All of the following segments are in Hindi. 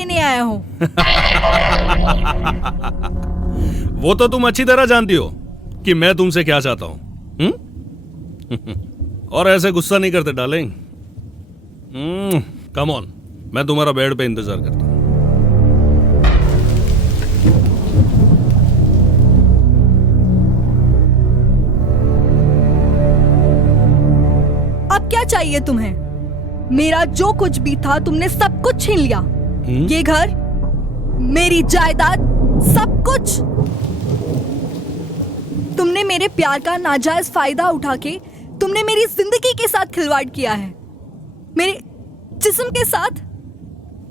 लेने आया हो? वो तो तुम अच्छी तरह जानती हो कि मैं तुमसे क्या चाहता हूं। और ऐसे गुस्सा नहीं करते डार्लिंग। कम ऑन, मैं तुम्हारा बेड पे इंतजार करता हूं। अब क्या चाहिए तुम्हें? मेरा जो कुछ भी था तुमने सब कुछ छीन लिया। ये घर, मेरी जायदाद, सब कुछ। तुमने मेरे प्यार का नाजायज फायदा उठा के तुमने मेरी जिंदगी के साथ खिलवाड़ किया है, मेरे जिस्म के साथ।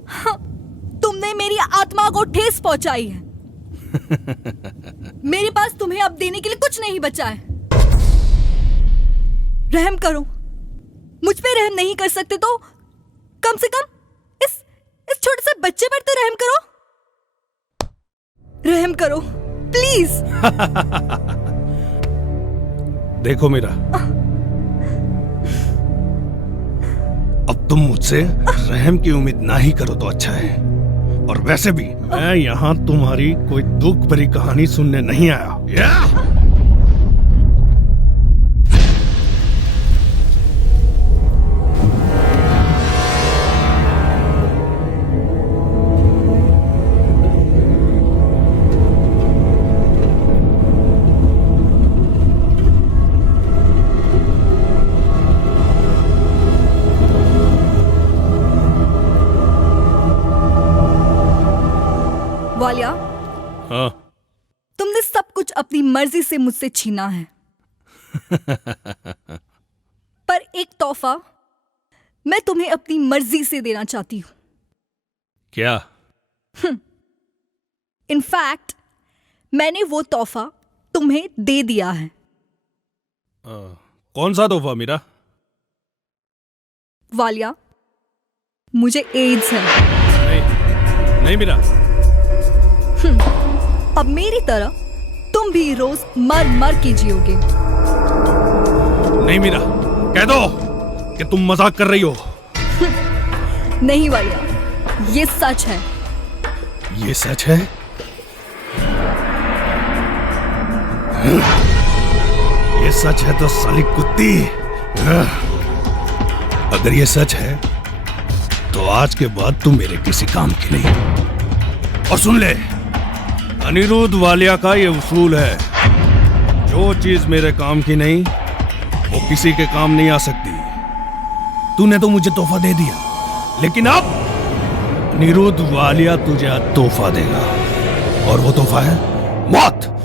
हाँ, तुमने मेरी आत्मा को ठेस पहुंचाई है। मेरे पास तुम्हें अब देने के लिए कुछ नहीं बचा है। रहम करो, मुझ पे रहम नहीं कर सकते तो कम से कम इस छोटे से बच्चे पर तो रहम करो। रहम करो प्लीज। देखो मीरा, अब तुम मुझसे रहम की उम्मीद ना ही करो तो अच्छा है। और वैसे भी मैं यहाँ तुम्हारी कोई दुख भरी कहानी सुनने नहीं आया। वालिया, हाँ। तुमने सब कुछ अपनी मर्जी से मुझसे छीना है। पर एक तोहफा मैं तुम्हें अपनी मर्जी से देना चाहती हूं। क्या? इनफैक्ट मैंने वो तोहफा तुम्हें दे दिया है। कौन सा तोहफा मीरा? वालिया, मुझे एड्स है। नहीं, नहीं मीरा। अब मेरी तरह तुम भी रोज मर मर के जियोगे। नहीं मीरा, कह दो कि तुम मजाक कर रही हो। नहीं वालिया, ये सच है। ये सच है? ये सच है तो साली कुत्ती, अगर ये सच है तो आज के बाद तू मेरे किसी काम की नहीं। और सुन ले, अनिरुद्ध वालिया का ये उसूल है, जो चीज मेरे काम की नहीं वो किसी के काम नहीं आ सकती। तूने तो मुझे तोहफा दे दिया, लेकिन अब अनिरुद्ध वालिया तुझे आज तोहफा देगा, और वो तोहफा है मौत।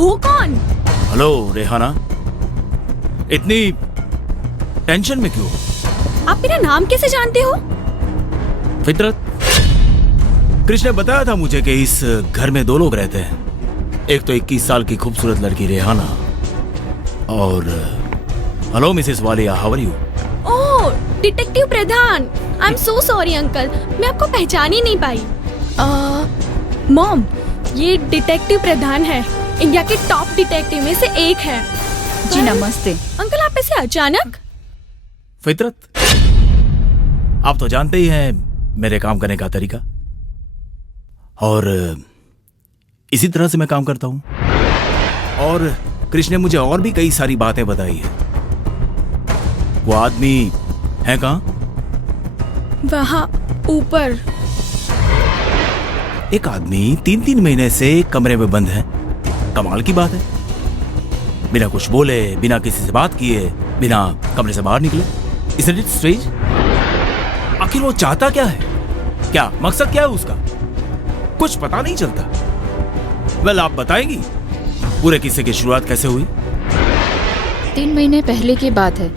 हो कौन? हेलो रेहाना, इतनी टेंशन में क्यों? आप मेरा नाम कैसे जानते हो? फितरत, कृष्ण ने बताया था मुझे कि इस घर में 2 लोग रहते हैं। एक तो 21 साल की खूबसूरत लड़की रेहाना और hello Mrs Walia, how are you? Oh, detective Pradhan. I am so sorry uncle, मैं आपको पहचान ही नहीं पाई। मॉम, ये डिटेक्टिव प्रधान है, इंडिया के टॉप डिटेक्टिव में से एक है। जी नमस्ते। अंकल, आप ऐसे अचानक? फितरत, आप तो जानते ही हैं मेरे काम करने का तरीका, और इसी तरह से मैं काम करता हूं। और कृष्ण ने मुझे और भी कई सारी बातें बताई है। वो आदमी है कहां? वहाँ ऊपर। एक आदमी 3-3 महीने से कमरे में बंद है। कमाल की बात है, बिना कुछ बोले, बिना किसी से बात किए, बिना कमरे से बाहर निकले। Isn't it strange? आखिर वो चाहता क्या है? क्या मकसद क्या है उसका? कुछ पता नहीं चलता। वेल, आप बताएंगी पूरे किस्से की शुरुआत कैसे हुई? 3 महीने पहले की बात है।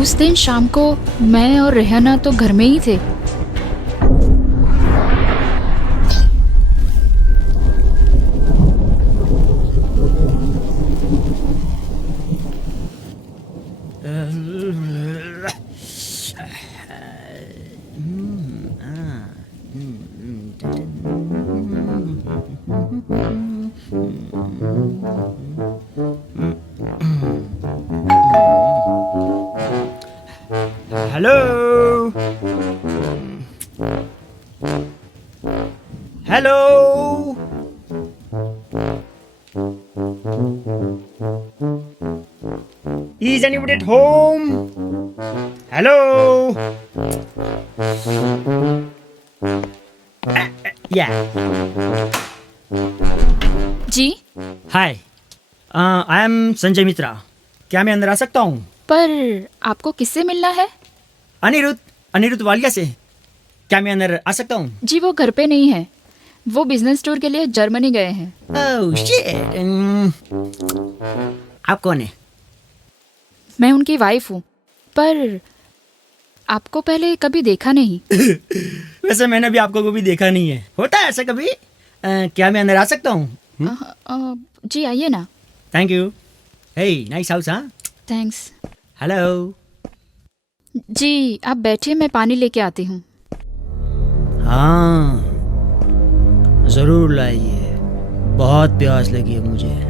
उस दिन शाम को मैं और रेहाना तो घर में ही थे। Hello hello, is anybody at home? Hello, या जी, हाय, आई एम संजय मित्रा। क्या मैं अंदर आ सकता हूँ? पर आपको किससे मिलना है? अनिरुद्ध वालिया से। क्या मैं अंदर आ सकता हूँ? जी, वो घर पे नहीं है। वो बिजनेस टूर के लिए जर्मनी गए हैं। Oh shit. आप कौन है? मैं उनकी वाइफ हूँ, पर आपको पहले कभी देखा नहीं। वैसे मैंने भी आपको कभी देखा नहीं है। होता है ऐसा कभी? क्या मैं अंदर आ सकता हूँ? जी आइए ना। Thank you. Hey, nice house. हाँ, थैंक्स। हेलो। जी आप बैठिए, मैं पानी लेके आती हूँ। हाँ, जरूर लाइए, बहुत प्यास लगी है मुझे।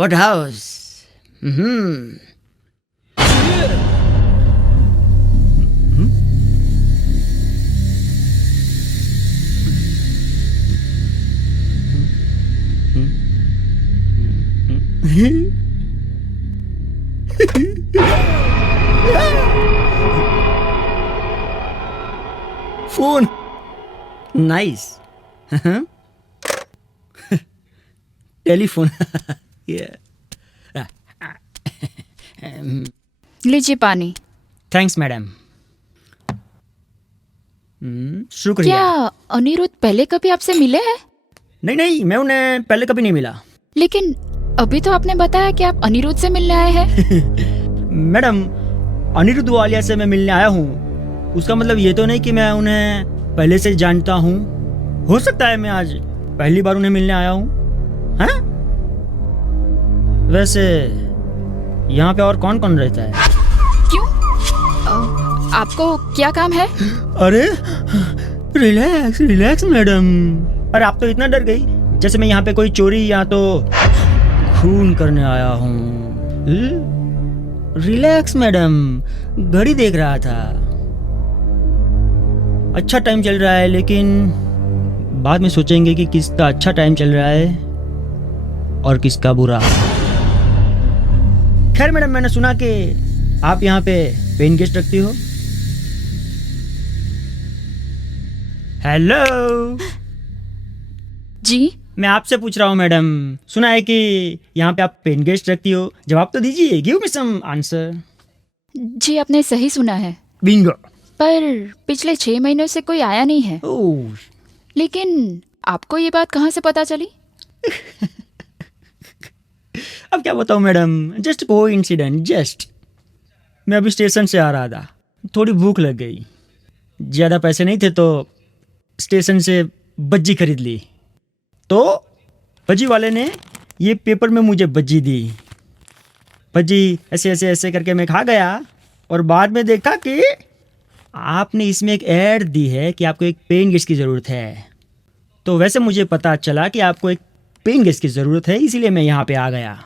What house? Phone. Nice. Telephone. Yeah. लीजिए पानी। Thanks madam. शुक्रिया। क्या अनिरुद्ध पहले कभी आपसे मिले हैं? नहीं, मैं उन्हें पहले कभी नहीं मिला। लेकिन अभी तो आपने बताया कि आप अनिरुद्ध से मिलने आए हैं। मैडम, अनिरुद्ध वालिया से मैं मिलने आया हूँ, उसका मतलब ये तो नहीं कि मैं उन्हें पहले से जानता हूँ। हो सकता है मैं आज पहली बार उन्हें मिलने आया हूँ। हाँ? वैसे यहाँ पे और कौन कौन रहता है? क्यों? आपको क्या काम है? अरे रिलैक्स रिलैक्स मैडम। अरे आप तो इतना डर गई जैसे मैं यहाँ पे कोई चोरी या तो खून करने आया हूँ। रिलैक्स मैडम, घड़ी देख रहा था। अच्छा टाइम चल रहा है, लेकिन बाद में सोचेंगे कि किसका अच्छा टाइम चल रहा है और किसका बुरा। खैर मैडम, मैंने सुना कि आप यहाँ पे पेन गेस्ट रखती हो। हेलो जी मैं आपसे पूछ रहा हूँ मैडम, सुना है कि यहाँ पे आप पेन गेस्ट रखती हो। जवाब तो दीजिए, गिव मी सम आंसर। जी आपने सही सुना है, बिंगो। पर पिछले 6 महीनों से कोई आया नहीं है। ओह, लेकिन आपको ये बात कहाँ से पता चली? अब क्या बताऊँ मैडम, जस्ट कोइंसिडेंट। जस्ट मैं अभी स्टेशन से आ रहा था, थोड़ी भूख लग गई। ज़्यादा पैसे नहीं थे तो स्टेशन से बज्जी खरीद ली। तो बज्जी वाले ने ये पेपर में मुझे बज्जी दी। बज्जी ऐसे ऐसे ऐसे करके मैं खा गया और बाद में देखा कि आपने इसमें एक ऐड दी है कि आपको एक पेन गेस्ट की ज़रूरत है। तो वैसे मुझे पता चला कि आपको एक पेन गेस्ट की ज़रूरत है, इसीलिए मैं यहाँ पे आ गया।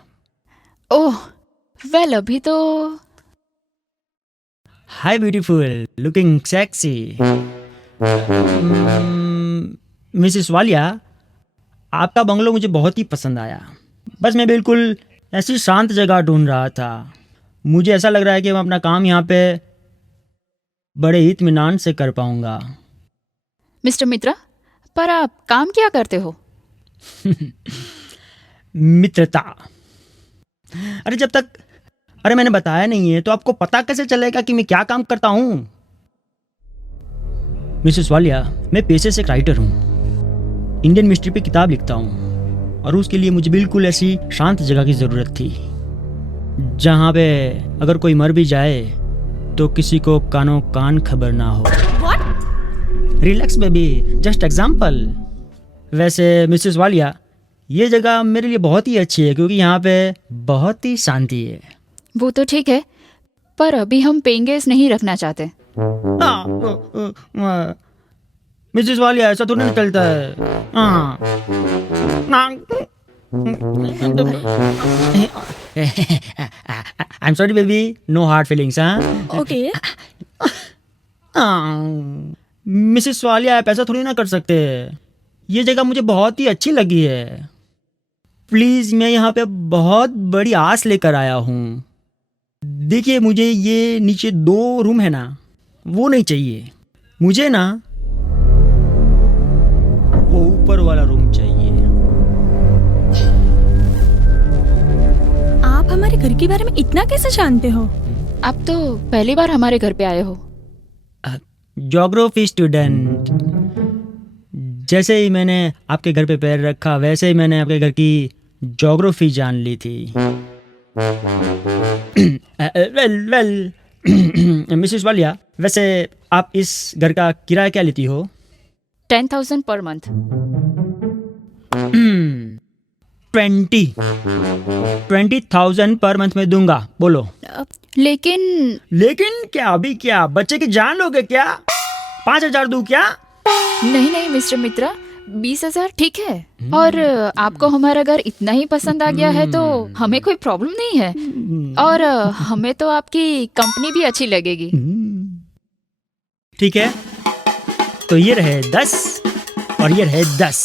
ओह वेल, अभी तो हाय beautiful, looking sexy. Mrs Walia, आपका बंगलो मुझे बहुत ही पसंद आया। बस मैं बिल्कुल ऐसी शांत जगह ढूंढ रहा था। मुझे ऐसा लग रहा है कि मैं अपना काम यहाँ पे बड़े ही इत्मीनान से कर पाऊंगा। मिस्टर मित्रा, पर आप काम क्या करते हो? मित्रता। अरे मैंने बताया नहीं है तो आपको पता कैसे चलेगा कि मैं क्या काम करता हूँ? मिसेस वालिया, मैं पेशे से एक राइटर हूँ। इंडियन मिस्ट्री पे किताब लिखता हूँ और उसके लिए मुझे बिल्कुल ऐसी शांत जगह की ज़रूरत थी जहाँ पे अगर कोई मर भी जाए तो किसी को कानों कान खबर ना हो। Relax baby, just example. वैसे मिसेस वालिया, ये जगह मेरे लिए बहुत ही अच्छी है क्योंकि यहाँ पे बहुत ही शांति है। वो तो ठीक है, पर अभी हम पेइंग गेस्ट नहीं रखना चाहते। मिसेस वालिया, ऐसा थोड़ी नहीं चलता है। I am sorry baby, no hard feelings. Okay. Mrs Walia, आप ऐसा थोड़ी ना कर सकते। ये जगह मुझे बहुत ही अच्छी लगी है। प्लीज़, मैं यहाँ पे बहुत बड़ी आस लेकर आया हूँ। देखिए, मुझे ये नीचे 2 रूम है ना, वो नहीं चाहिए। मुझे ना वो ऊपर वाला रूम चाहिए। आप हमारे घर के बारे में इतना कैसे जानते हो? आप तो पहली बार हमारे घर पे आए हो। Geography student. जैसे ही मैंने आपके घर पे पैर रखा वैसे ही मैंने आपके घर की ज्योग्राफी जान ली थी। वेल मिसेस वालिया, वैसे आप इस घर का किराया क्या लेती हो? 10,000 पर मंथ। 20,000 पर मंथ में दूंगा। बोलो। लेकिन क्या? अभी क्या बच्चे की जान लोगे क्या? 5,000 दूं क्या? नहीं मिस्टर मित्रा, 20,000 ठीक है। और आपको हमारा घर इतना ही पसंद आ गया है तो हमें कोई प्रॉब्लम नहीं है। और हमें तो आपकी कंपनी भी अच्छी लगेगी। ठीक है, तो ये रहे 10 और ये रहे 10,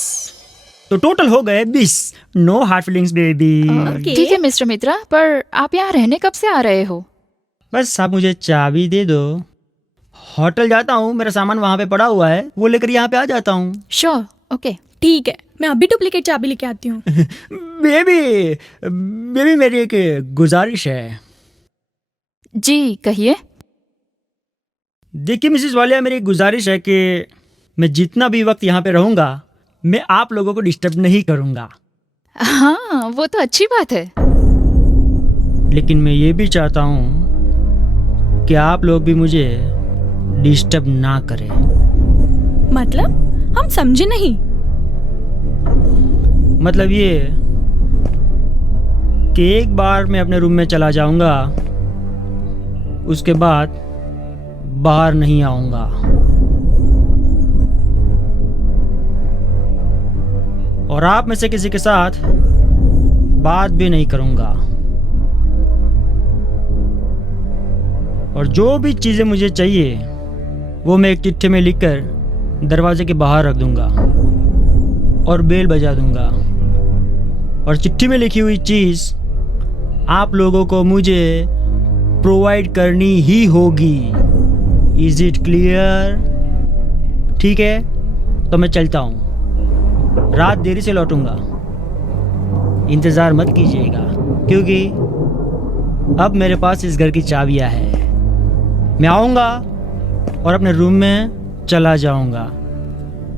तो टोटल हो गए 20। No hard feelings baby. Okay. ठीक है मिस्टर मित्रा, पर आप यहाँ रहने कब से आ रहे हो? बस आप मुझे चाबी दे दो, होटल जाता हूँ, मेरा सामान वहाँ पे पड़ा हुआ है, वो लेकर यहाँ पे आ जाता हूँ। Sure, okay. ठीक है, मैं अभी डुप्लीकेट चाबी लेके आती हूँ। बेबी मेरी एक गुजारिश है। जी कहिए। देखिए मिसेस वालिया, मेरी एक गुजारिश है कि मैं जितना भी वक्त यहाँ पे रहूँगा मैं आप लोगों को डिस्टर्ब नहीं करूँगा। हाँ, वो तो अच्छी बात है। लेकिन मैं ये भी चाहता हूँ कि आप लोग भी मुझे डिस्टर्ब ना करें। मतलब? हम समझे नहीं। मतलब ये कि एक बार मैं अपने रूम में चला जाऊंगा, उसके बाद बाहर नहीं आऊंगा। और आप में से किसी के साथ बात भी नहीं करूंगा। और जो भी चीजें मुझे चाहिए वो मैं एक चिट्ठी में लिखकर दरवाजे के बाहर रख दूंगा और बेल बजा दूंगा। और चिट्ठी में लिखी हुई चीज आप लोगों को मुझे प्रोवाइड करनी ही होगी। Is it clear? ठीक है, तो मैं चलता हूँ। रात देरी से लौटूंगा, इंतज़ार मत कीजिएगा, क्योंकि अब मेरे पास इस घर की चाबियाँ हैं। मैं आऊँगा और अपने रूम में चला जाऊँगा।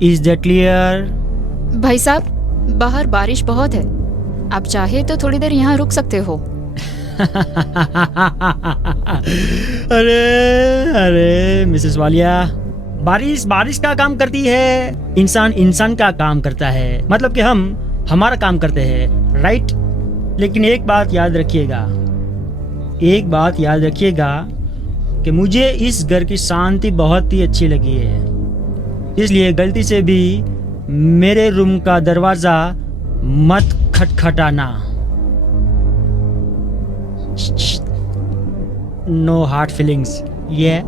Is that clear? भाई साहब, बाहर बारिश बहुत है, आप चाहे तो थोड़ी देर यहाँ रुक सकते हो। अरे अरे मिसेस वालिया, बारिश बारिश का काम करती है, इंसान इंसान का काम करता है। मतलब कि हम हमारा काम करते हैं, राइट? लेकिन एक बात याद रखिएगा कि मुझे इस घर की शांति बहुत ही अच्छी लगी है, इसलिए गलती से भी मेरे रूम का दरवाजा मत खटखटाना। नो हार्ड फीलिंग्स, ये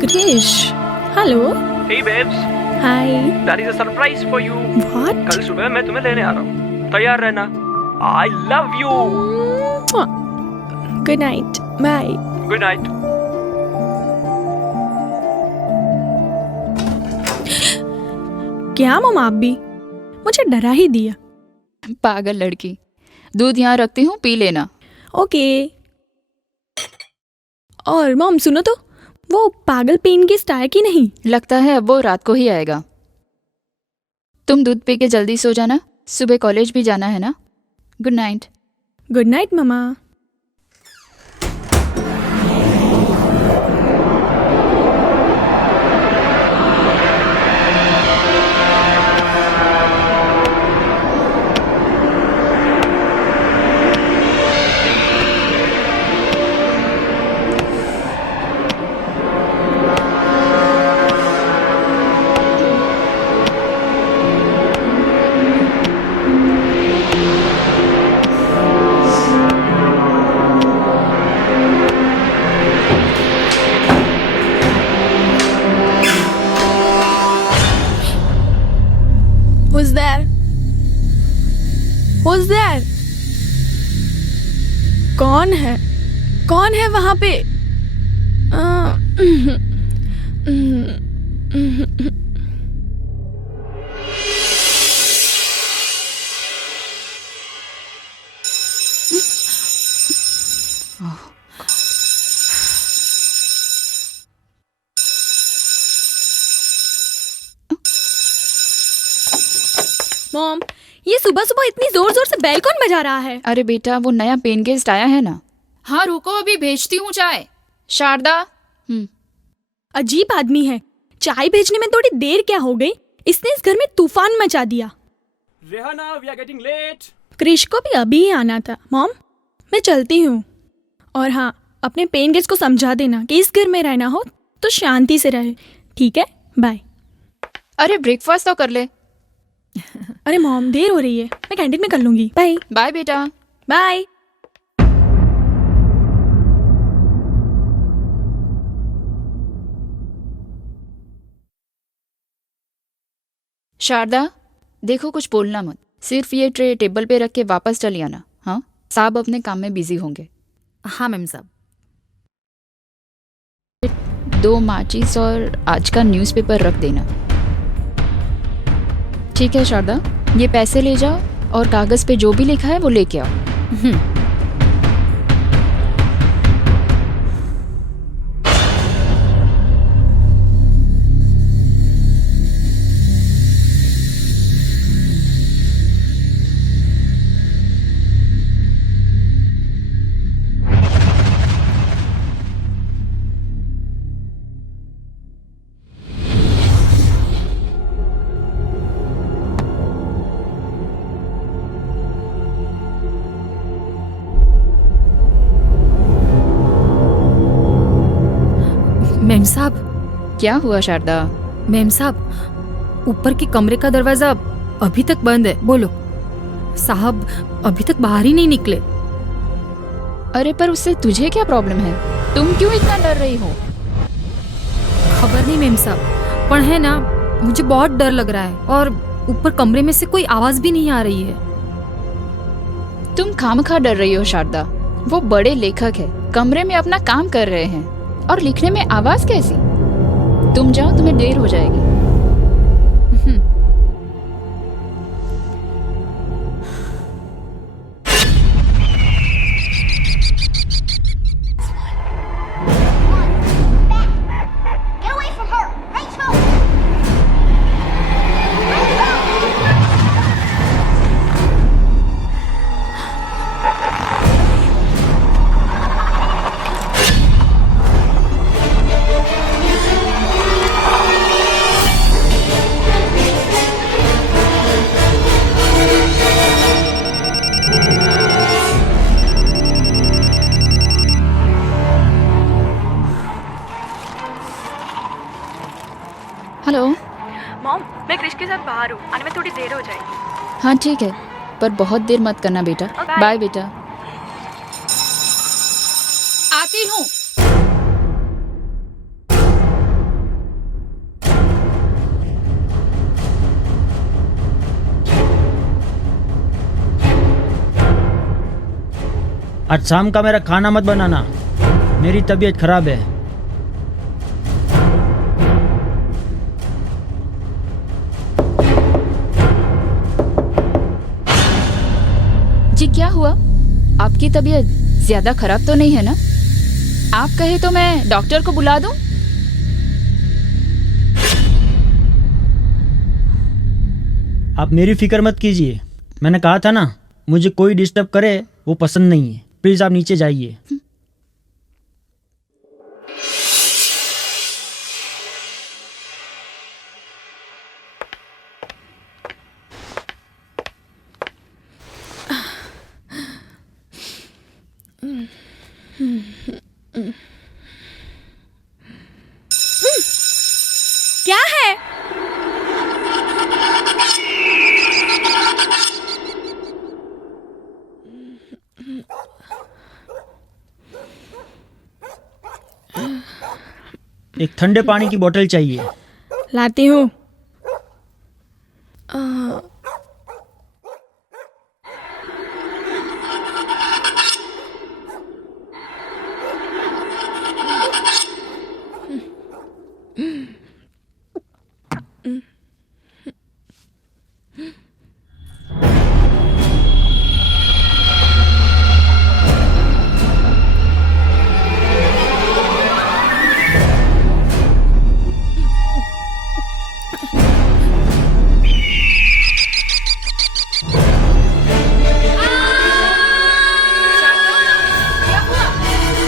Krish, hello. Hey babes, hi. that is a surprise for you. What? कल सुबह मैं तुम्हें लेने आ रहा हूँ, तैयार रहना। I love you. Good night, bye. Good night. क्या मम, आप भी मुझे डरा ही दिया। पागल लड़की, दूध यहाँ रखती हूँ, पी लेना। ओके। और मॉम सुनो तो, वो पागल पेन गेस्ट आया कि नहीं? लगता है अब वो रात को ही आएगा। तुम दूध पी के जल्दी सो जाना, सुबह कॉलेज भी जाना है ना। Good night. Good night mama. Who's there? Who's there? कौन है? कौन है वहां पे? मॉम, ये सुबह सुबह इतनी जोर जोर से बेल कौन बजा रहा है? अरे बेटा, वो नया पेन गेस्ट आया है ना। हाँ रुको, अभी भेजती हूँ चाय। शारदा। अजीब आदमी है, चाय भेजने में थोड़ी देर क्या हो गई, इसने इस घर में तूफान मचा दिया। Rihanna, we are getting late. Krrish को भी अभी ही आना था। मॉम, मैं चलती हूँ। और हाँ, अपने पेन गेस्ट को समझा देना कि इस घर में रहना हो तो शांति से रहे, ठीक है? बाय। अरे ब्रेकफास्ट तो कर ले। अरे मॉम, देर हो रही है, मैं कैंटीन में कर लूंगी। बाय। बाय बेटा। बाय। शारदा, देखो कुछ बोलना मत, सिर्फ ये ट्रे टेबल पे रख के वापस चली आना। हाँ, साहब अपने काम में बिजी होंगे। हाँ मैम साहब। 2 माचिस और आज का न्यूज़पेपर रख देना। ठीक है शारदा, ये पैसे ले जाओ और कागज पे जो भी लिखा है वो लेके आओ। मेम साहब, क्या हुआ शारदा? मेम साहब, ऊपर के कमरे का दरवाजा अभी तक बंद है। बोलो। साहब अभी तक बाहर ही नहीं निकले। अरे पर उससे तुझे क्या प्रॉब्लम है? तुम क्यों इतना डर रही हो? खबर नहीं मेम साहब, पर है ना, मुझे बहुत डर लग रहा है और ऊपर कमरे में से कोई आवाज भी नहीं आ रही है। तुम खामखा डर रही हो शारदा। वो बड़े लेखक है, कमरे में अपना काम कर रहे हैं और लिखने में आवाज कैसी? तुम जाओ, तुम्हें देर हो जाएगी। Get away from her! Rachel! Hello. Mom, मैं क्रिश के साथ बाहर हूँ, आने में थोड़ी देर हो जाएगी। हाँ ठीक है, पर बहुत देर मत करना बेटा। बाय। बाय बेटा। आती हूँ। आज शाम का मेरा खाना मत बनाना, मेरी तबीयत खराब है। जी क्या हुआ? आपकी तबीयत ज्यादा खराब तो नहीं है ना? आप कहे तो मैं डॉक्टर को बुला दूं? आप मेरी फिक्र मत कीजिए, मैंने कहा था ना, मुझे कोई डिस्टर्ब करे वो पसंद नहीं है। प्लीज आप नीचे जाइए। क्या है? एक ठंडे पानी की बोतल चाहिए। लाती हूँ।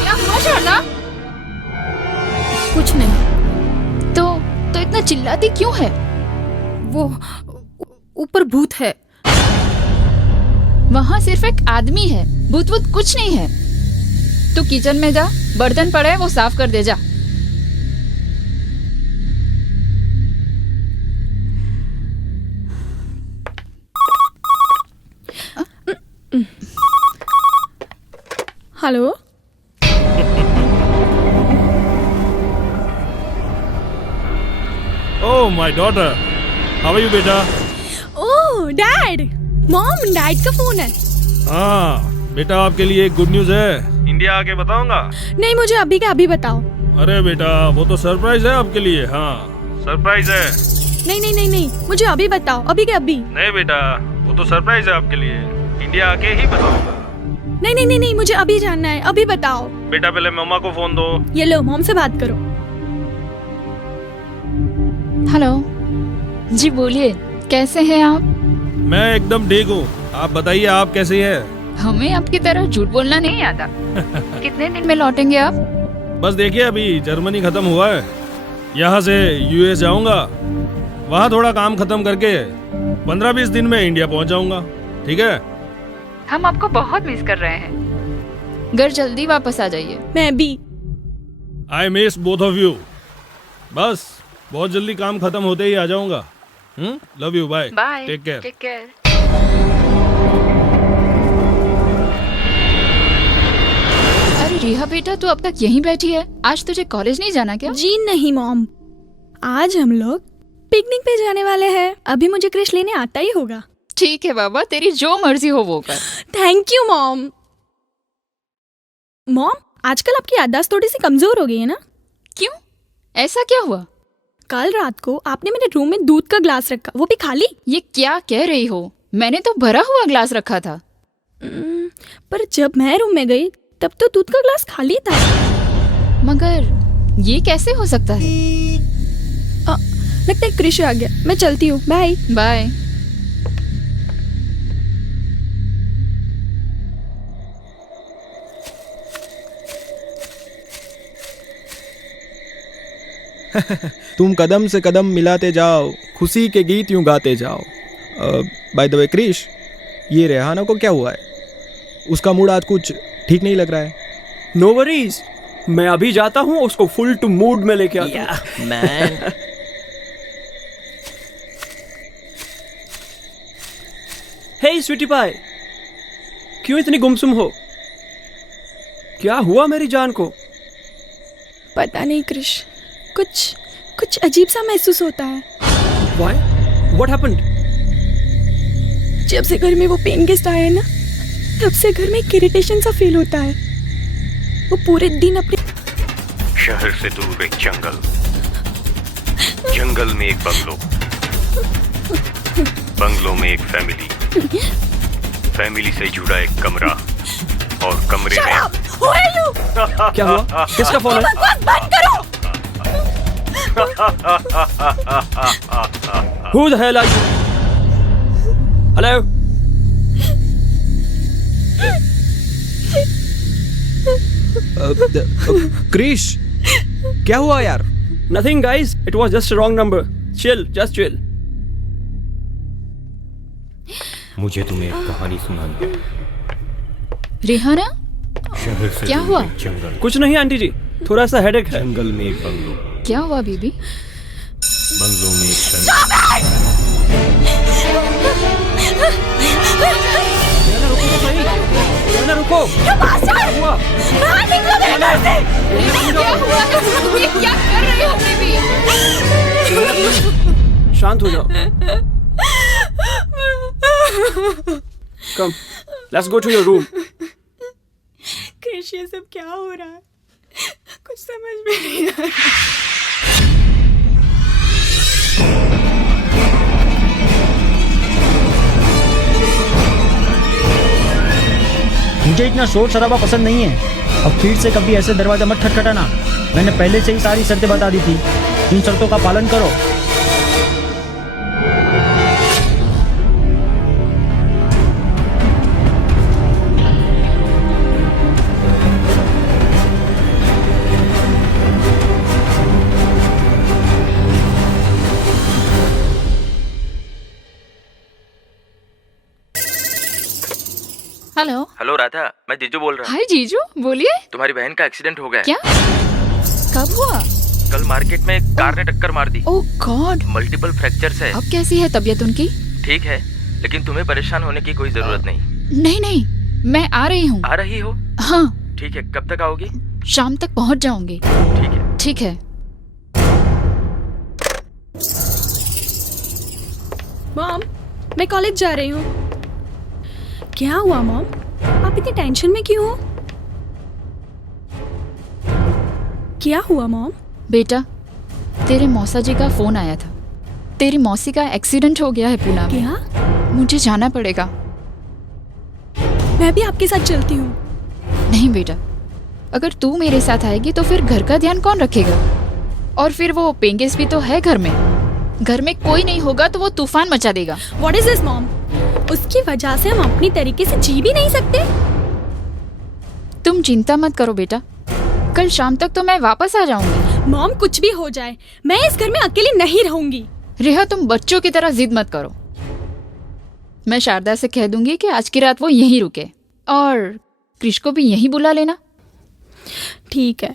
क्या हुआ शारदा? कुछ नहीं। तो इतना चिल्लाती क्यों है? वो ऊपर भूत है। वहाँ सिर्फ एक आदमी है, भूत वूत कुछ नहीं है। तू किचन में जा, बर्तन पड़े हैं, वो साफ कर दे जा। Hello. Oh, my daughter. How are you, बेटा? ओह डैड, मॉम, डैड का फोन है। हाँ बेटा, आपके लिए एक गुड न्यूज है। इंडिया आके बताऊंगा। नहीं, मुझे अभी का अभी बताओ। अरे बेटा, वो तो सरप्राइज है आपके लिए। हाँ, सरप्राइज है। नहीं नहीं नहीं नहीं, मुझे अभी बताओ, अभी के अभी। नहीं बेटा, वो तो सरप्राइज है आपके लिए। इंडिया आके ही बताऊंगा। नहीं नहीं नहीं नहीं, मुझे अभी जानना है, अभी बताओ। बेटा पहले मम्मा को फोन दो। ये लो, मॉम से बात करो। हेलो जी, बोलिए, कैसे हैं आप? मैं एकदम ठीक हूँ, आप बताइए आप कैसी हैं? हमें आपकी तरह झूठ बोलना नहीं आता। कितने दिन में लौटेंगे आप? बस देखिए, अभी जर्मनी खत्म हुआ है, यहाँ से यूएस जाऊंगा, वहाँ थोड़ा काम खत्म करके 15-20 दिन में इंडिया पहुँच जाऊंगा। ठीक है? हम आपको बहुत मिस कर रहे हैं। घर जल्दी वापस आ जाइए। मैं भी। I miss both of you. बस बहुत जल्दी काम खत्म होते ही आ जाऊंगा। Love you, bye bye, take care. Take care. अरे रिहा बेटा, तू अब तक यहीं बैठी है? आज तुझे कॉलेज नहीं जाना क्या? जी नहीं मॉम, आज हम लोग पिकनिक पे जाने वाले हैं। अभी मुझे क्रिश लेने आता ही होगा। ठीक है बाबा, तेरी जो मर्जी हो वो कर। Thank you mom. मॉम, आजकल आपकी याददाश्त थोड़ी सी कमजोर हो गई है ना? क्यों, ऐसा क्या हुआ? कल रात को आपने मेरे रूम में दूध का ग्लास रखा, वो भी खाली। ये क्या कह रही हो? मैंने तो भरा हुआ ग्लास रखा था। पर जब मैं रूम में गई तब तो दूध का ग्लास खाली था। मगर ये कैसे हो सकता है? लगता है क्रिश आ गया। मैं चलती हूँ, बाय बाय। तुम कदम से कदम मिलाते जाओ, खुशी के गीत यूं गाते जाओ। बाय द वे क्रिश, ये रेहाना को क्या हुआ है? उसका मूड आज कुछ ठीक नहीं लग रहा है। नो वरीज, मैं अभी जाता हूँ, उसको फुल टू मूड में लेके आता हूँ। मैन हे स्वीटी पाई, क्यों इतनी गुमसुम हो? क्या हुआ मेरी जान को? पता नहीं क्रिश, कुछ अजीब सा महसूस होता है। Why? What happened? जब से घर में वो पेन गेस्ट आए हैं ना, तब से घर में एक इरिटेशन सा फील होता है। वो पूरे दिन अपने शहर से दूर एक जंगल, जंगल में एक बंगलो, बंगलो में एक फैमिली, फैमिली से जुड़ा एक कमरा, और कमरे में क्या हुआ? किसका फोन है? बंद करो। Who the hell are you? Hello? Krrish, क्या हुआ यार? Nothing guys, it was just a wrong number. Chill, just chill. मुझे तुम्हें एक कहानी सुनानी है। रेहाना, शहर से क्या दूर हुआ? एक जंगल, कुछ नहीं आंटी जी, थोड़ा सा हेडेक है। जंगल में एक बंगलो, क्या हुआ बेबी? बंगलो में एक फैमिली। रेहाना रुको। क्या हुआ? क्या हुआ? ये क्या कर रही हो बेबी? शांत हो जाओ। Come, let's go to your room. Krrish, ये सब क्या हो रहा है? कुछ समझ में नहीं आ रहा। मुझे इतना शोर शराबा पसंद नहीं है। अब फिर से कभी ऐसे दरवाजा मत खटखटाना। मैंने पहले से ही सारी शर्तें बता दी थी। इन शर्तों का पालन करो। हेलो। हेलो राधा, मैं जीजू बोल रहा हूँ। हाय जीजू, बोलिए। तुम्हारी बहन का एक्सीडेंट हो गया। क्या? कब हुआ? कल मार्केट में कार ने टक्कर मार दी। ओह गॉड। मल्टीपल फ्रैक्चर्स है। अब कैसी है तबीयत उनकी? ठीक है, लेकिन तुम्हें परेशान होने की कोई जरूरत नहीं। नहीं नहीं, मैं आ रही हूँ। आ रही हो? हाँ। ठीक है, कब तक आओगी? शाम तक पहुँच जाऊंगी। ठीक है। ठीक है। मॉम, मैं कॉलेज जा रही हूँ। क्या हुआ मॉम? आप इतनी टेंशन में क्यों हो? क्या हुआ मॉम? बेटा, तेरे मौसा जी का फोन आया था। तेरी मौसी का एक्सीडेंट हो गया है पूना में। क्या? मुझे जाना पड़ेगा। मैं भी आपके साथ चलती हूँ। नहीं बेटा, अगर तू मेरे साथ आएगी तो फिर घर का ध्यान कौन रखेगा? और फिर वो पेंगेस भी तो है घर में। घर में कोई नहीं होगा तो वो तूफान मचा देगा। What is this mom? उसकी वजह से हम अपनी तरीके से जी भी नहीं सकते। तुम चिंता मत करो बेटा, कल शाम तक तो मैं वापस आ जाऊंगी। मॉम, कुछ भी हो जाए, मैं इस घर में अकेली नहीं रहूंगी। रेहा, तुम बच्चों की तरह जिद मत करो। मैं शारदा से कह दूंगी कि आज की रात वो यहीं रुके, और क्रिश को भी यहीं बुला लेना। ठीक है।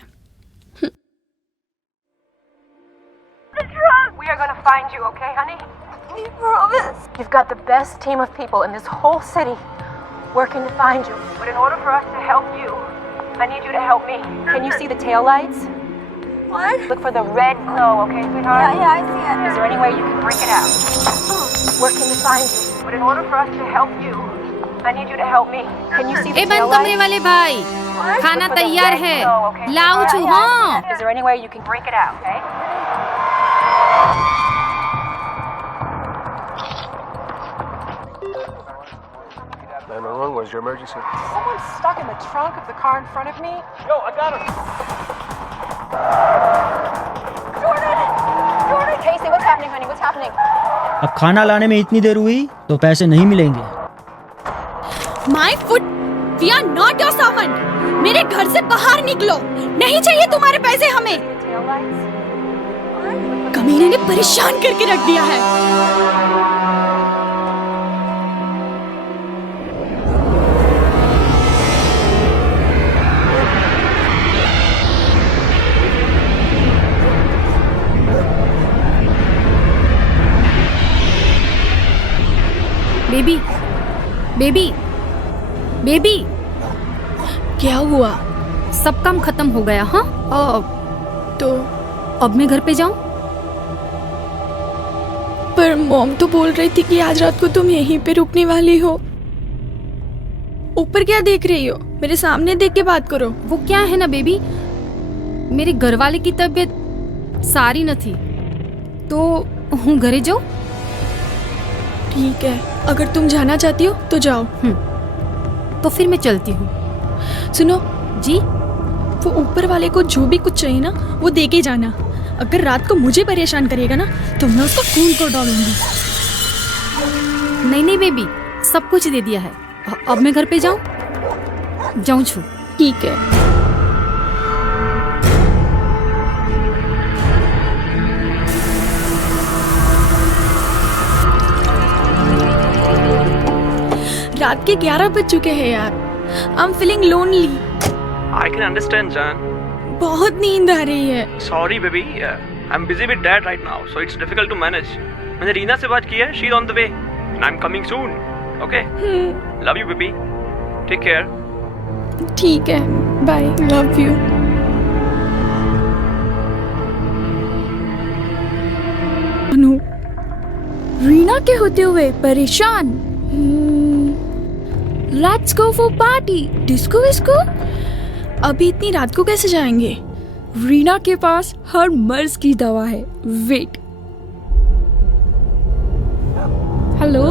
are gonna find you, okay, honey? You promise? You've got the best team of people in this whole city working to find you. But in order for us to help you, I need you to help me. Can you see the taillights? What? Look for the red glow, okay, sweetheart? Yeah, I see it. Is there any way you can break it out? Working to find you. But in order for us to help you, I need you to help me. Can you see the ए बंद कमरे taillights? वाले भाई, खाना Look for the तैयार red है, glow, okay, लाओ sweetheart? छू हाँ। Is there any way you can break it out, okay? 911, what's your emergency? Someone's stuck in the trunk of the car in front of me. Yo, I got him. Jordan, Casey, what's happening, honey? What's happening? अब खाना लाने में इतनी देर हुई तो पैसे नहीं मिलेंगे। My foot, we are not your servant. मेरे घर से बाहर निकलो, नहीं चाहिए तुम्हारे पैसे हमें। कमीने ने परेशान करके रख दिया है। बेबी, बेबी, बेबी, क्या हुआ? सब काम खत्म हो गया हाँ? तो अब मैं घर पे जाऊं? पर मॉम तो बोल रही थी कि आज रात को तुम यहीं पे रुकने वाली हो। ऊपर क्या देख रही हो? मेरे सामने देख के बात करो। वो क्या है ना बेबी, मेरे घर वाले की तबीयत सारी न थी, तो हूँ घरे जाऊं? ठीक है, अगर तुम जाना चाहती हो तो जाओ। तो फिर मैं चलती हूँ। सुनो जी, वो ऊपर वाले को जो भी कुछ चाहिए ना वो दे के जाना। अगर रात को मुझे परेशान करेगा ना तो मैं उसका खून को डालूंगी। नहीं नहीं बेबी, सब कुछ दे दिया है। अब मैं घर पे जाऊं? जाऊं छू। ठीक है। रात के 11 बज चुके हैं यार। I am feeling lonely. I can understand, Jan. बहुत नींद आ रही है। Sorry, baby. I'm busy with dad right now, so it's difficult to manage. मैंने रीना से बात की है. She's on the way, and I'm coming soon. Okay? Love you, baby. Take care. ठीक है, bye. Love you. Anu, Reena के होते हुए परेशान। Let's go for party. Disco विस्को? अभी इतनी रात को कैसे जाएंगे? रीना के पास हर मर्ज की दवा है। वेट। हेलो,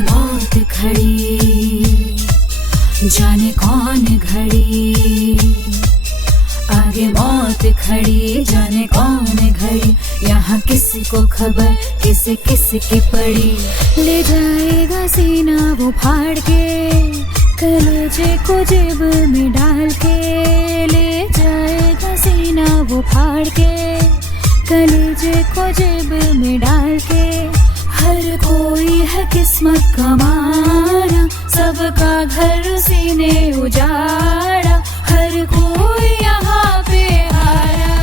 मौत खड़ी, जाने कौन घड़ी, आगे मौत खड़ी, जाने कौन घड़ी, यहाँ किसी को खबर किसी किसी की पड़ी। ले जाएगा सीना वो फाड़ के, कलेजे को जेब में डाल के, ले जाएगा सीना वो फाड़ के, कलेजे को जेब में डाल के। हर कोई है किस्मत का मारा, सबका घर उसी ने उजाड़ा, हर कोई यहाँ पे आया।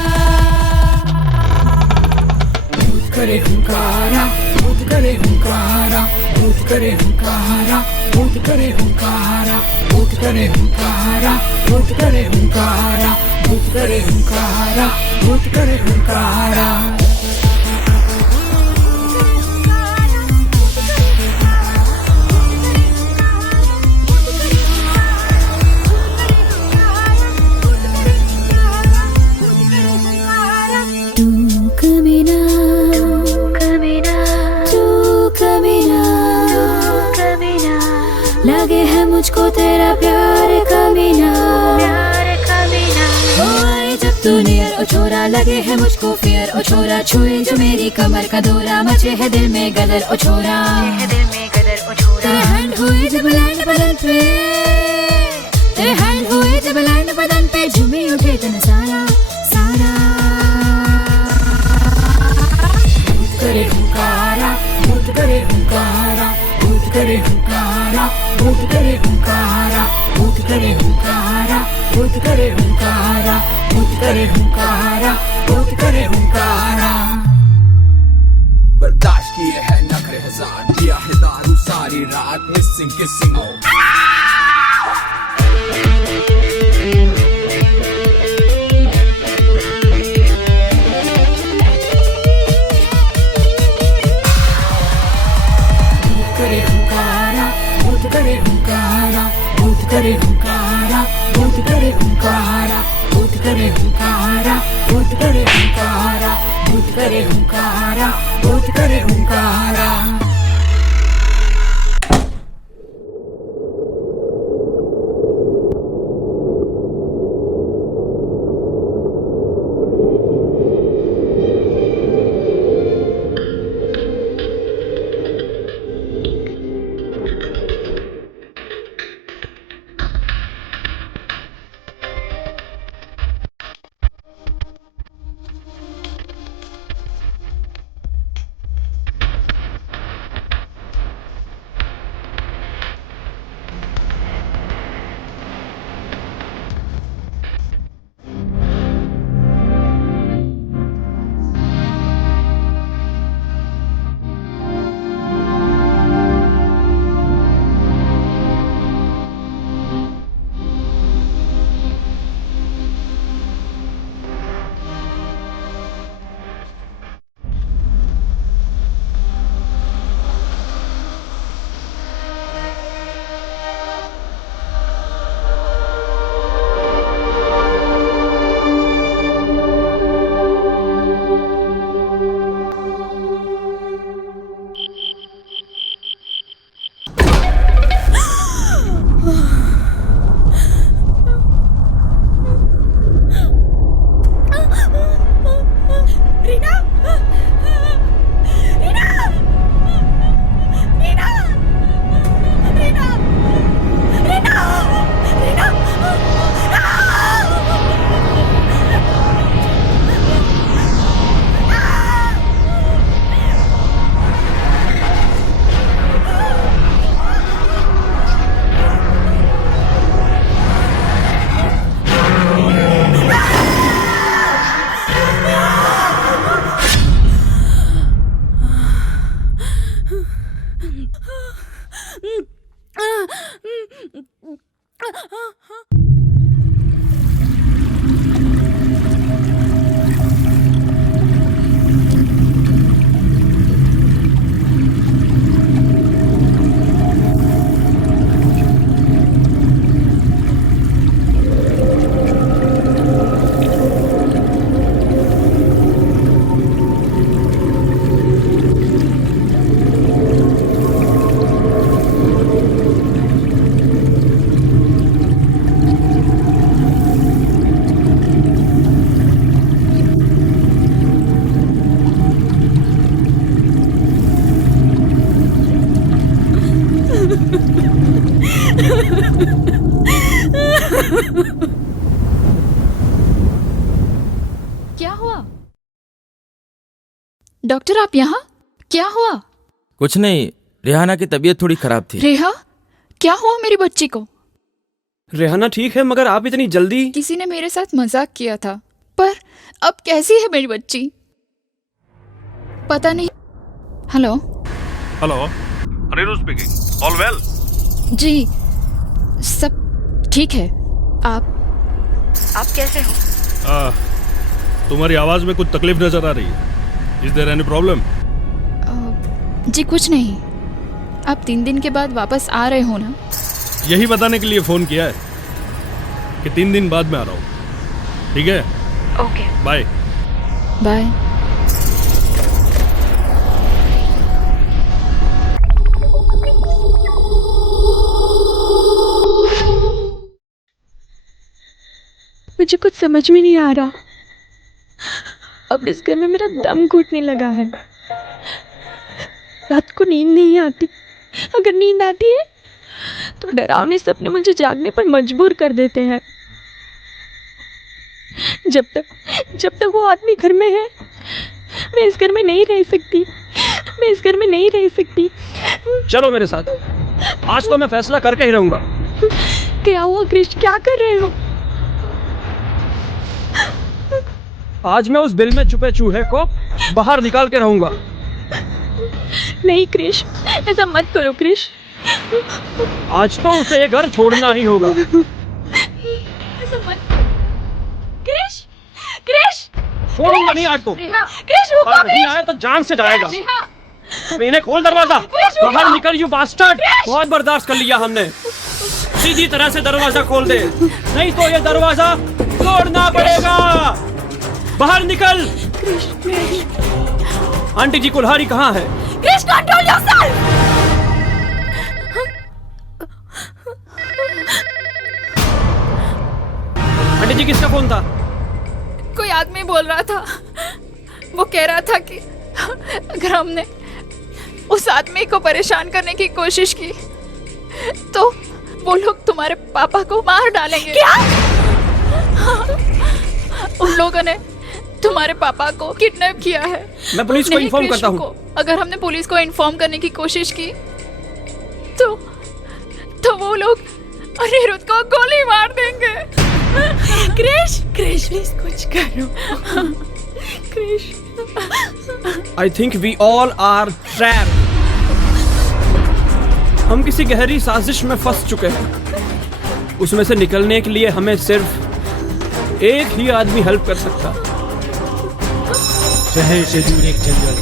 भूत करे हुंकारा, भूत करे हुंकारा, भूत करे हुंकारा, भूत करे हुंकारा, भूत करे हुंकारा, भूत करे हुंकारा, भूत करे हुंकारा, भूत करे हुंकारा। लगे है मुझको तेरा प्यार कमीना, प्यार कमीना। ओ आए जब तू नियर ओ छोरा, लगे है मुझको फियर ओ छोरा, छुए जो मेरी कमर का दौरा, मचे है दिल में गदर ओ छोरा, दिल में गदर ओ छोरा। तेरे हैंड हुए जब लैंड बदल पे, तेरे हैंड हुए जब लैंड बदन पे झूमी उठे तन सारा सारा भूत करे हुंकारा भूत करे हुंकारा भूत करे हुंकारा भूत करे हुंकारा भूत करे हुंकारा भूत करे हुंकारा भूत करे हुंकारा भूत करे हुंकारा बर्दाश्त किए है नखरे हजार पिया है दारू सारी रात मिसिंग किसिंग करे हुंकारा भूत करे हुंकारा भूत करे हुंकारा भूत करे हुंकारा भूत करे हुंकारा भूत करे हुंकारा भूत करे हुंकारा भूत करे हुंकारा क्या हुआ डॉक्टर आप यहाँ क्या हुआ कुछ नहीं, रेहाना की तबीयत थोड़ी खराब थी। रेहा क्या हुआ मेरी बच्ची को? रेहाना ठीक है, मगर आप इतनी जल्दी। किसी ने मेरे साथ मजाक किया था, पर अब कैसी है मेरी बच्ची पता नहीं। Hello hello, Aniruddh speaking. All well? जी सब ठीक है। आप कैसे हो? तुम्हारी आवाज में कुछ तकलीफ नजर आ रही है। Is there any problem? जी कुछ नहीं। आप 3 दिन के बाद वापस आ रहे हो ना? यही बताने के लिए फोन किया है कि 3 दिन बाद में आ रहा हूँ। ठीक है? Okay bye bye. मुझे कुछ समझ में नहीं आ रहा। अब इस घर में मेरा दम घुटने लगा है। रात को नींद नहीं आती। अगर नींद आती है तो डरावने सपने मुझे जागने पर मजबूर कर देते हैं। जब तक वो आदमी घर में है, मैं इस घर में नहीं रह सकती। मैं इस घर में नहीं रह सकती। चलो मेरे साथ, आज तो मैं फैसला करके ही रहूंगा। क्या हुआ क्रिश, क्या कर रहे हो? आज मैं उस बिल में छुपे चूहे को बाहर निकाल के रहूंगा। नहीं क्रिश, ऐसा मत करो क्रिश। आज तो उसे ये घर छोड़ना ही होगा। ऐसा मत। क्रिश, क्रिश, छोड़ूंगा नहीं आज तो। क्रिश रुको। और नहीं आया तो जान से जाएगा। मैंने खोल दरवाजा, बाहर निकल यू बास्टर्ड। बहुत बर्दाश्त कर लिया हमने, सीधी तरह से दरवाजा खोल दे, नहीं तो ये दरवाजा तोड़ना पड़ेगा। बाहर निकल। आंटी जी कुल्हाड़ी कहाँ है? Krish, control yourself. Aunty ji किसका फोन था? कोई आदमी बोल रहा था, वो कह रहा था कि अगर हमने उस आदमी को परेशान करने की कोशिश की तो वो लोग तुम्हारे पापा को मार डालेंगे। क्या? उन लोगों ने तुम्हारे पापा को किडनैप किया है। मैं पुलिस को इन्फॉर्म करता हूँ। अगर हमने पुलिस को इन्फॉर्म करने की कोशिश की तो वो लोग अनिरुद्ध को गोली मार देंगे। क्रिश, क्रिश प्लीज कुछ करो। Krrish, I think we all are trapped. हम किसी गहरी साजिश में फंस चुके हैं। उसमें से निकलने के लिए हमें सिर्फ एक ही आदमी हेल्प कर सकता। शहर से दूर एक जंगल,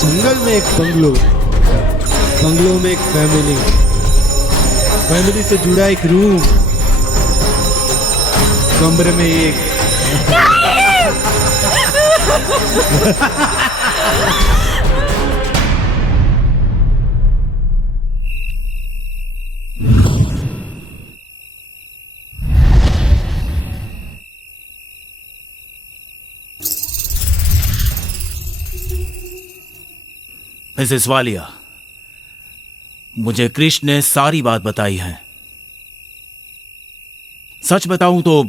जंगल में एक बंगलो, बंगलो में एक फैमिली, फैमिली से जुड़ा एक रूम, कमरे में एक मिसेस वालिया, मुझे कृष्ण ने सारी बात बताई है। सच बताऊं तो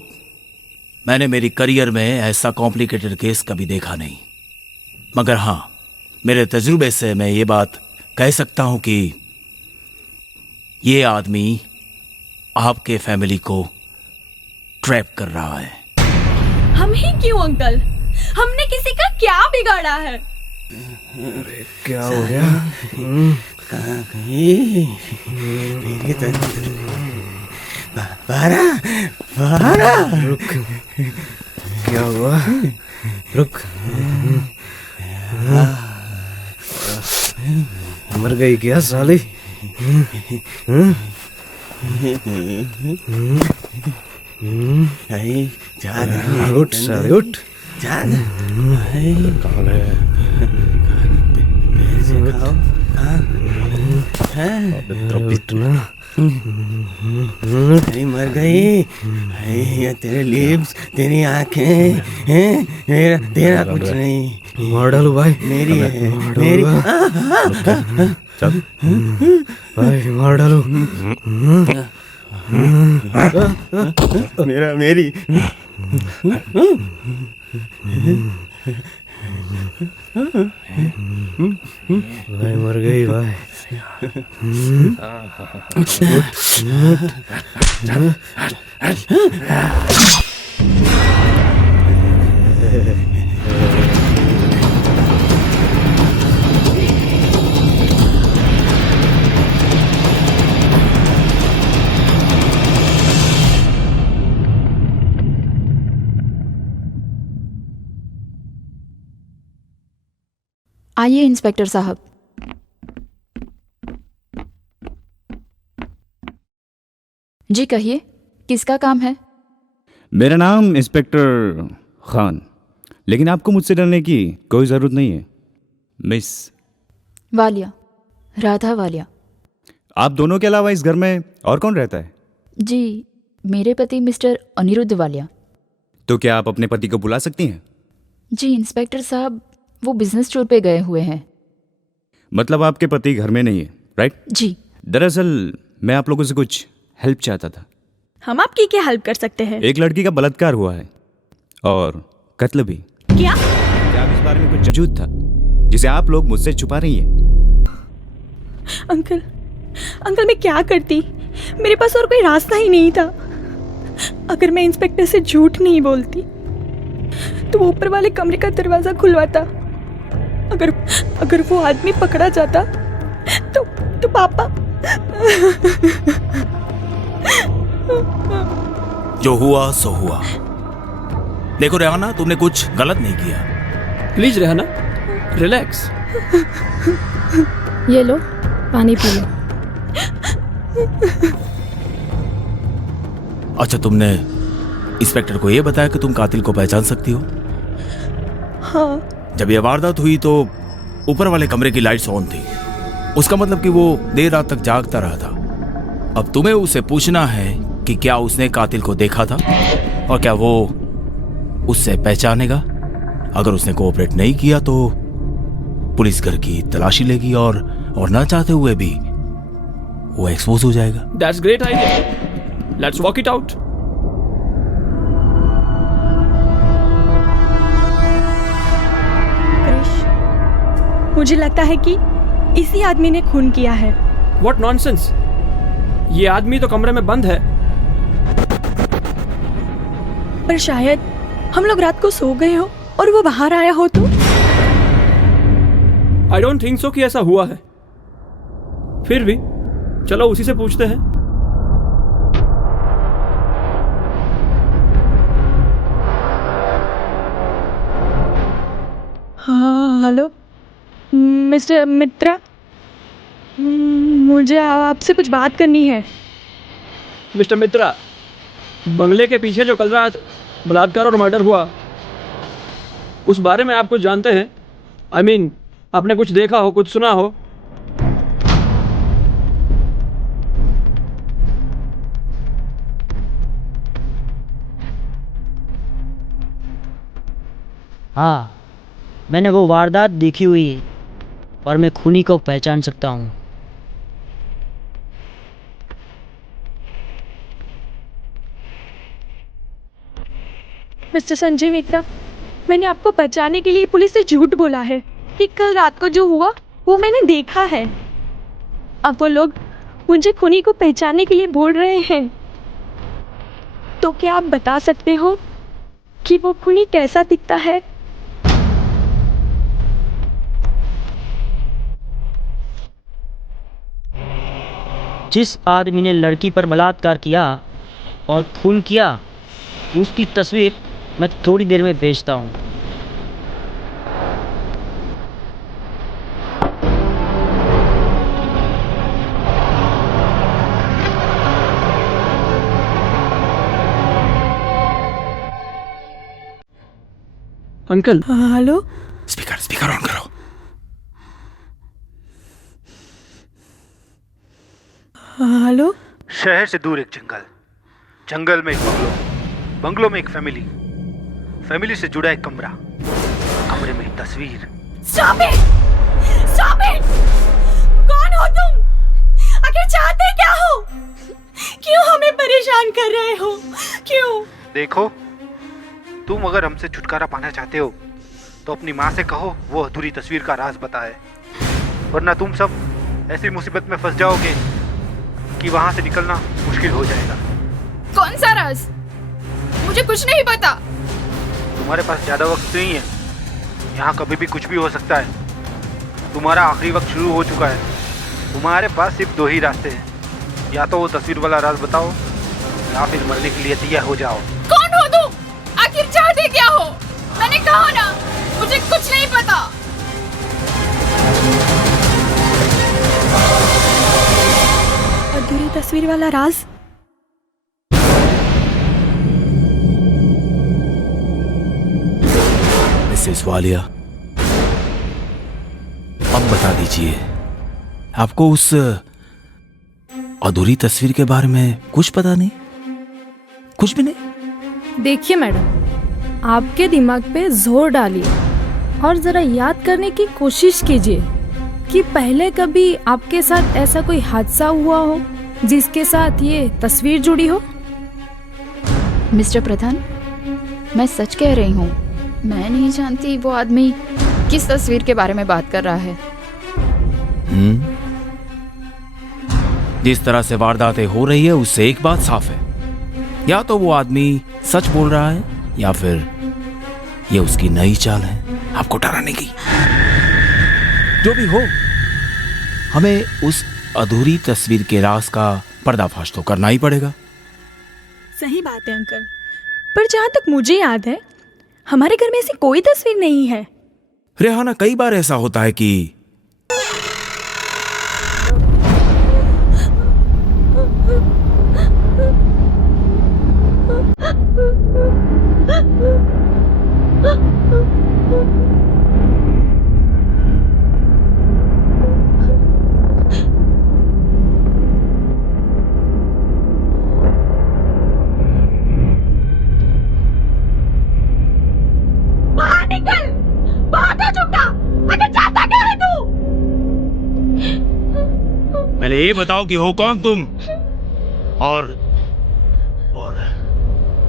मैंने मेरी करियर में ऐसा कॉम्प्लिकेटेड केस कभी देखा नहीं, मगर हां, मेरे तजुर्बे से मैं ये बात कह सकता हूं कि ये आदमी आपके फैमिली को ट्रैप कर रहा है। हम ही क्यों अंकल? हमने किसी का क्या बिगाड़ा है? अरे क्या हो गया? रुक, क्या हुआ? रुक, मर गई क्या साली? उठ साले उठ। कौन है? तेरी मर गई, तेरे लिप्स, तेरी आंखें, तेरा कुछ नहीं। मार डालू भाई, मेरी है, मेरी। चल भाई मार डालू। मेरा मेरी भाई मर गई भाई। आइए इंस्पेक्टर साहब। जी कहिए, किसका काम है? मेरा नाम इंस्पेक्टर खान, लेकिन आपको मुझसे डरने की कोई ज़रूरत नहीं है मिस वालिया, राधा वालिया। आप दोनों के अलावा इस घर में और कौन रहता है? जी, मेरे पति मिस्टर अनिरुद्ध वालिया। तो क्या आप अपने पति को बुला सकती हैं? जी इंस्पेक्टर साहब, वो बिजनेस टूर पे गए हुए हैं। मतलब आपके पति घर में नहीं है, राइट? जी। दरअसल मैं आप लोगों से कुछ हेल्प चाहता था। हम आपकी क्या हेल्प कर सकते हैं? एक लड़की का बलात्कार हुआ है और कत्ल भी। क्या इस बारे में कुछ मौजूद था जिसे आप लोग मुझसे छुपा रही हैं? अंकल मैं क्या करती? मेरे पास और कोई रास्ता ही नहीं था। अगर मैं इंस्पेक्टर से झूठ नहीं बोलती तो वो ऊपर वाले कमरे का दरवाजा खुलवाता। अगर वो आदमी पकड़ा जाता तो पापा। जो हुआ सो हुआ। देखो रेहाना, तुमने कुछ गलत नहीं किया। Please Rehana, relax. ये लो, पानी पी लो। अच्छा, तुमने इंस्पेक्टर को ये बताया कि तुम कातिल को पहचान सकती हो? हाँ। जब ये वारदात हुई तो ऊपर वाले कमरे की लाइट्स ऑन थी। उसका मतलब कि वो देर रात तक जागता रहा था। अब तुम्हें उसे पूछना है कि क्या उसने कातिल को देखा था और क्या वो उससे पहचानेगा। अगर उसने कोऑपरेट नहीं किया तो पुलिस घर की तलाशी लेगी और ना चाहते हुए भी वो एक्सपोज हो जाएगा। That's great idea. Let's work it out. मुझे लगता है कि इसी आदमी ने खून किया है। What nonsense! ये आदमी तो कमरे में बंद है। पर शायद हम लोग रात को सो गए हो और वो बाहर आया हो तो। I don't think so कि ऐसा हुआ है। फिर भी चलो उसी से पूछते हैं। हाँ, हेलो मिस्टर मित्रा, मुझे आपसे कुछ बात करनी है। मिस्टर मित्रा, बंगले के पीछे जो कल रात बलात्कार और मर्डर हुआ, उस बारे में आप कुछ जानते हैं? I mean, आपने कुछ देखा हो, कुछ सुना हो? हाँ, मैंने वो वारदात देखी हुई है और मैं खूनी को पहचान सकता हूँ। मिस्टर संजय मित्रा, मैंने आपको बचाने के लिए पुलिस से झूठ बोला है कि कल रात को जो हुआ वो मैंने देखा है। अब वो लोग मुझे खूनी को पहचानने के लिए बोल रहे हैं। तो क्या आप बता सकते हो कि वो खूनी कैसा दिखता है? जिस आदमी ने लड़की पर बलात्कार किया और खून किया, उसकी तस्वीर मैं थोड़ी देर में भेजता हूँ। अंकल। हेलो। स्पीकर ऑन करो। हेलो। शहर से दूर एक जंगल में एक बंगलो में एक फैमिली से जुड़ा एक कमरे में एक तस्वीर। Stop it! Stop it! कौन हो तुम? आखिर चाहते क्या हो? क्यों हमें परेशान कर रहे हो? क्यों? देखो, तुम अगर हमसे छुटकारा पाना चाहते हो तो अपनी माँ से कहो वो अधूरी तस्वीर का राज बताए, वरना तुम सब ऐसी मुसीबत में फंस जाओगे कि वहां से निकलना मुश्किल हो जाएगा। कौन सा राज? मुझे कुछ नहीं पता। तुम्हारे पास ज्यादा वक्त नहीं है, यहाँ कभी भी कुछ भी हो सकता है। तुम्हारा आखिरी वक्त शुरू हो चुका है। तुम्हारे पास सिर्फ दो ही रास्ते हैं, या तो वो तस्वीर वाला राज बताओ या फिर मरने के लिए तैयार हो जाओ। कौन हो तुम? आखिर चाहते क्या हो? मैंने कहा ना, मुझे कुछ नहीं पता। अधूरी तस्वीर वाला राज? मिसेस वालिया, अब बता दीजिए, आपको उस अधूरी तस्वीर के बारे में कुछ पता नहीं? कुछ भी नहीं? देखिए मैडम, आपके दिमाग पे जोर डालिए और जरा याद करने की कोशिश कीजिए कि पहले कभी आपके साथ ऐसा कोई हादसा हुआ हो जिसके साथ ये तस्वीर जुड़ी हो? मिस्टर प्रधान, मैं सच कह रही हूँ, मैं नहीं जानती वो आदमी किस तस्वीर के बारे में बात कर रहा है। जिस तरह से वारदातें हो रही है उससे एक बात साफ है, या तो वो आदमी सच बोल रहा है या फिर ये उसकी नई चाल है आपको डराने की। जो भी हो, हमें उस अधूरी तस्वीर के राज का पर्दाफाश तो करना ही पड़ेगा। सही बात है अंकल, पर जहाँ तक मुझे याद है हमारे घर में ऐसी कोई तस्वीर नहीं है। रेहाना, कई बार ऐसा होता है कि पहले ये बताओ कि हो कौन तुम, और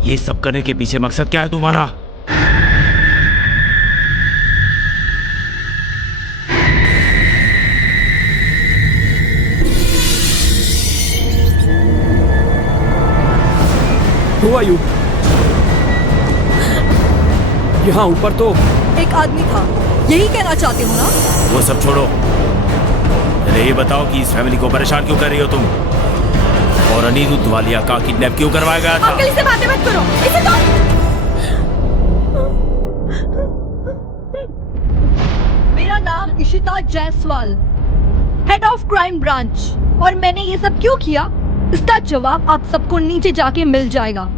ये सब करने के पीछे मकसद क्या है तुम्हारा? Who are you? यहाँ ऊपर तो एक आदमी था, यही कहना चाहते हो ना? वो सब छोड़ो, पहले ये बताओ कि इस फैमिली को परेशान क्यों कर रही हो तुम, और अनिरुद्ध वालिया का किडनैप क्यों करवाया गया था? अंकल, इसे बातें मत करो, इसे तो मेरा नाम Ishita Jaiswal, head of crime branch, और मैंने ये सब क्यों किया इसका जवाब आप सबको नीचे जाके मिल जाएगा।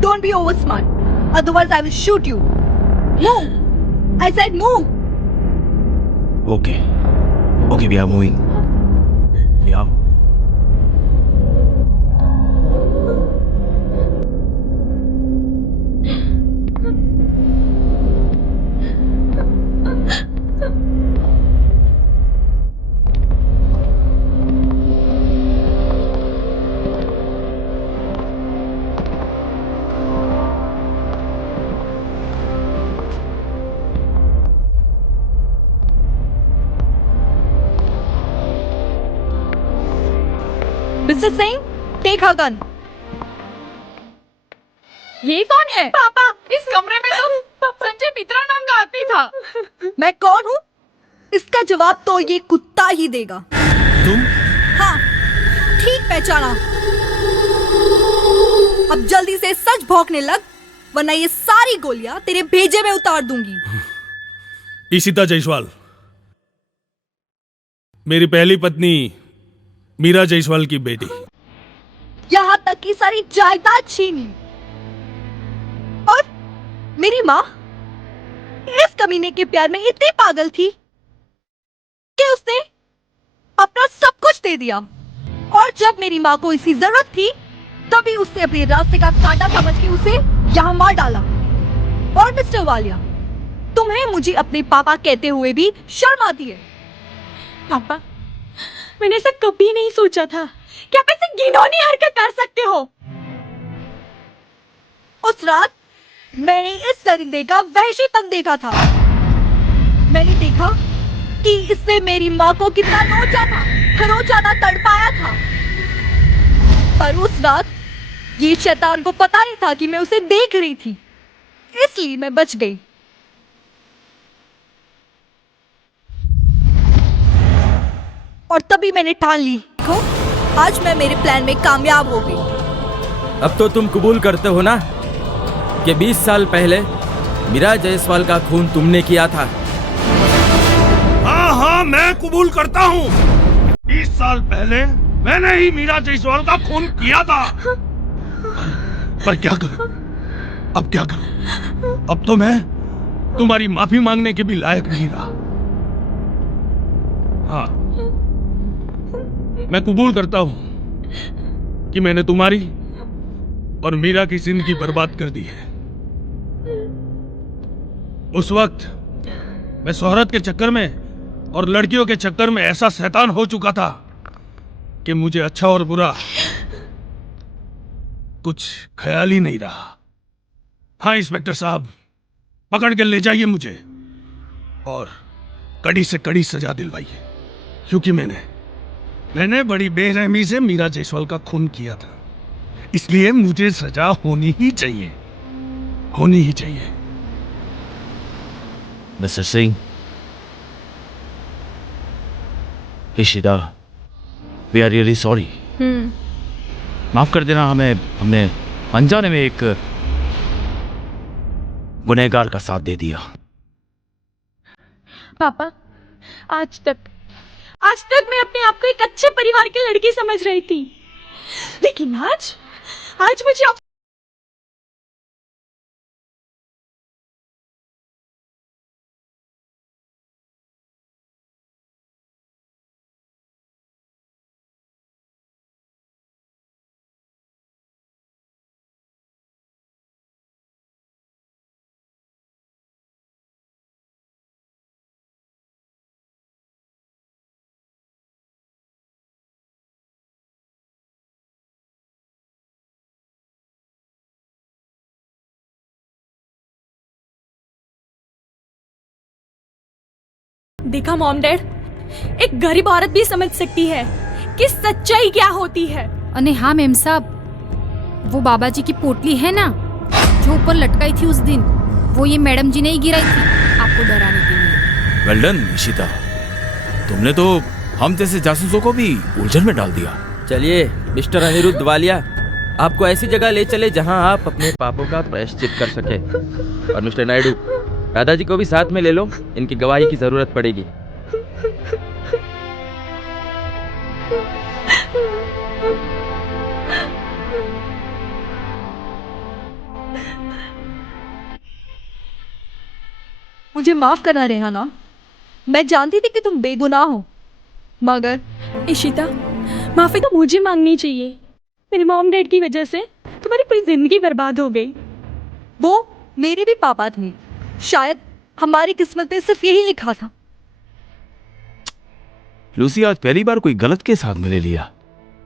Don't be over smart, otherwise I will shoot you. Move! I said move. Okay, we are moving. Yeah. Mr. Singh, take her gun. ये कौन है? पापा, इस कमरे में तो संजय मित्रा नाम का आदमी था। मैं कौन हूँ इसका जवाब तो ये कुत्ता ही देगा। तुम? हाँ, ठीक पहचाना। अब जल्दी से सच भौंकने लग, वरना ये सारी गोलियां तेरे भेजे में उतार दूंगी। इशिता जायसवाल, मेरी पहली पत्नी मीरा जायसवाल की बेटी। यहाँ तक कि सारी जायदाद छीनी, और मेरी माँ इस कमीने के प्यार में इतनी पागल थी कि उसने अपना सब कुछ दे दिया, और जब मेरी माँ को इसकी जरूरत थी तभी उसने अपने रास्ते का कांटा समझ के उसे यहाँ मार डाला। और मिस्टर वालिया, तुम्हें मुझे अपने पापा कहते हुए भी शर्म आती है। पापा, मैंने ऐसा कभी नहीं सोचा था कि आप ऐसे घिनौनी हरकत कर सकते हो। उस रात मैंने इस दरिंदे का वहशीपन देखा था। मैंने देखा कि इसने मेरी माँ को कितना रोजाना तड़पाया था। पर उस रात ये शैतान को पता नहीं था कि मैं उसे देख रही थी, इसलिए मैं बच गई। और तभी मैंने ठान ली, आज मैं मेरे प्लान में कामयाब हो गई। अब तो तुम कबूल करते हो ना कि 20 साल पहले मीरा जायसवाल का खून तुमने किया था? हाँ, मैं कबूल करता हूँ। 20 साल पहले मैंने ही मीरा जायसवाल का खून किया था। पर क्या करूं? अब क्या करूं? अब तो मैं तुम्हारी माफी मांगने के भी लायक नहीं रहा। हाँ, मैं कबूल करता हूं कि मैंने तुम्हारी और मीरा की जिंदगी बर्बाद कर दी है। उस वक्त मैं शोहरत के चक्कर में और लड़कियों के चक्कर में ऐसा शैतान हो चुका था कि मुझे अच्छा और बुरा कुछ ख्याल ही नहीं रहा। हाँ इंस्पेक्टर साहब, पकड़ के ले जाइए मुझे और कड़ी से कड़ी सजा दिलवाइए, क्योंकि मैंने बड़ी बेरहमी से मीरा जायसवाल का खून किया था, इसलिए मुझे सजा होनी ही चाहिए, होनी ही चाहिए। Mr Singh, Ishita, we are really sorry. माफ कर देना, हमने अनजाने में एक गुनहगार का साथ दे दिया। पापा, आज तक मैं अपने आप को एक अच्छे परिवार की लड़की समझ रही थी, लेकिन आज मुझे देखा मॉम डैड, एक गरीब औरत भी समझ सकती है कि सच्चाई क्या होती है। अरे हाँ मेम साहब, वो बाबा जी की पोटली है ना जो ऊपर लटकाई थी उस दिन, वो ये मैडम जी ने ही गिराई थी आपको डराने के लिए। वेल डन इशिता, तुमने तो हम जैसे जासूसों को भी उलझन में डाल दिया। चलिए मिस्टर अनिरुद्ध वालिया, आपको ऐसी जगह ले चले जहां आप अपने पापों का प्रायश्चित कर सके। और मिस्टर नायडू, दादाजी को भी साथ में ले लो, इनकी गवाही की जरूरत पड़ेगी। मुझे माफ करना रेहाना, मैं जानती थी कि तुम बेगुनाह हो, मगर इशिता, माफी तो मुझे मांगनी चाहिए। मेरे मॉम डैड की वजह से तुम्हारी पूरी जिंदगी बर्बाद हो गई। वो मेरे भी पापा थे, शायद हमारी किस्मत में सिर्फ यही लिखा था। लूसी, आज पहली बार कोई गलत के साथ में ले लिया।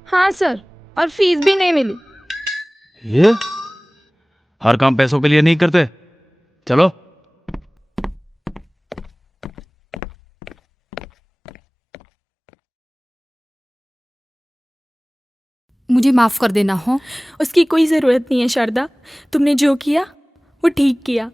हाँ सर, और फीस भी नहीं मिली। ये हर काम पैसों के लिए नहीं करते। चलो। मुझे माफ कर देना हो। उसकी कोई जरूरत नहीं है शारदा, तुमने जो किया वो ठीक किया।